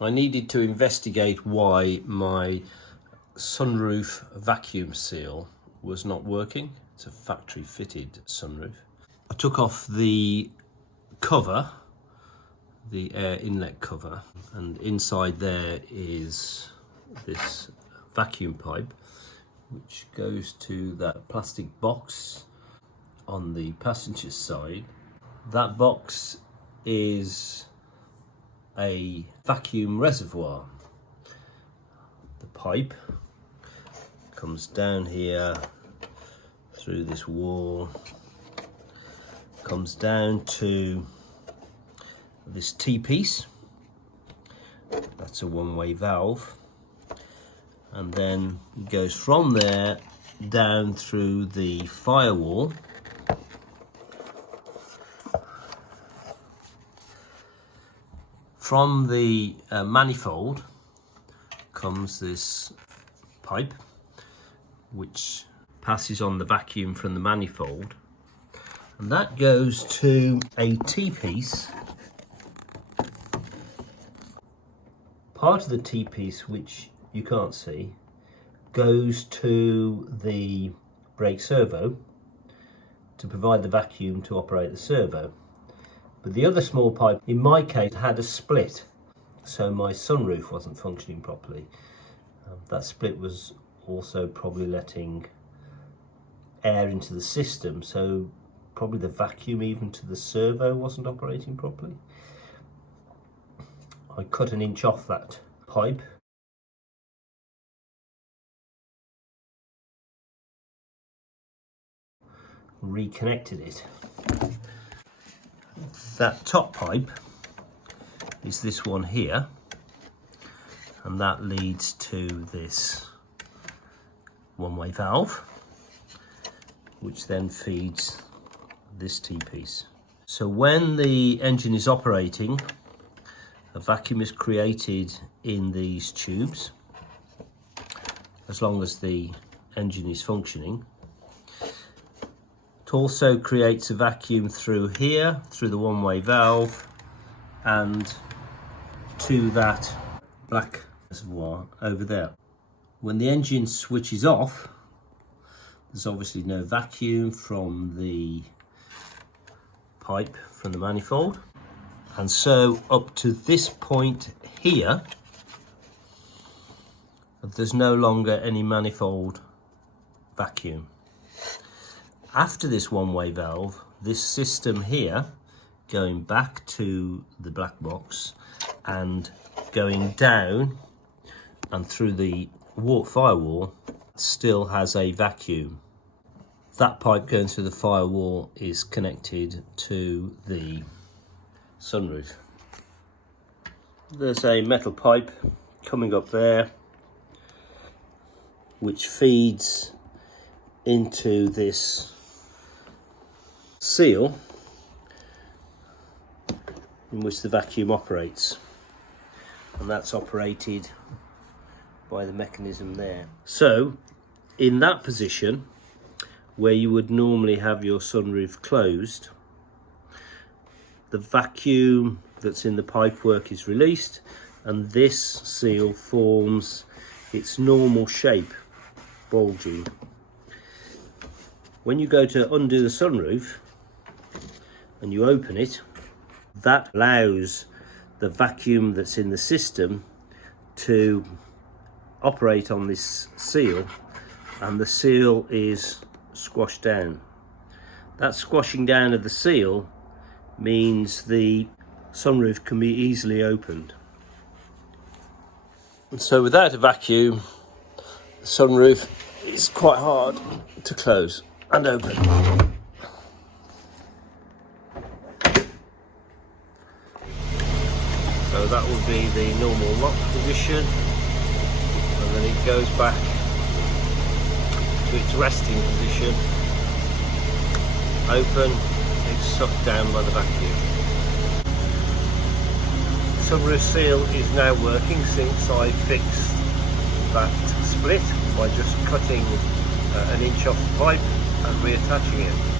I needed to investigate why my sunroof vacuum seal was not working. It's a factory fitted sunroof. I took off the cover, the air inlet cover, and inside there is this vacuum pipe which goes to that plastic box on the passenger side. That box is a vacuum reservoir. The pipe comes down here through this wall, comes down to this T-piece. That's a one-way valve, and then it goes from there down through the firewall. From the manifold comes this pipe which passes on the vacuum from the manifold, and that goes to a T-piece. Part of the T-piece, which you can't see, goes to the brake servo to provide the vacuum to operate the servo. But the other small pipe, in my case, had a split, so my sunroof wasn't functioning properly. That split was also probably letting air into the system, so probably the vacuum even to the servo wasn't operating properly. I cut an inch off that pipe. Reconnected it. That top pipe is this one here, and that leads to this one-way valve, which then feeds this T-piece. So when the engine is operating, a vacuum is created in these tubes, as long as the engine is functioning. It also creates a vacuum through here, through the one-way valve, and to that black reservoir over there. When the engine switches off, there's obviously no vacuum from the pipe from the manifold, and so up to this point here, there's no longer any manifold vacuum. After this one-way valve, this system here, going back to the black box and going down and through the firewall, still has a vacuum. That pipe going through the firewall is connected to the sunroof. There's a metal pipe coming up there which feeds into this seal in which the vacuum operates, and that's operated by the mechanism there. So in that position where you would normally have your sunroof closed, the vacuum that's in the pipework is released, and this seal forms its normal shape, bulging. When you go to undo the sunroof and you open it, that allows the vacuum that's in the system to operate on this seal, and the seal is squashed down. That squashing down of the seal means the sunroof can be easily opened. And so without a vacuum, the sunroof is quite hard to close and open. So that would be the normal lock position, and then it goes back to its resting position. Open, it's sucked down by the vacuum. Sunroof seal is now working since I fixed that split by just cutting an inch off the pipe and reattaching it.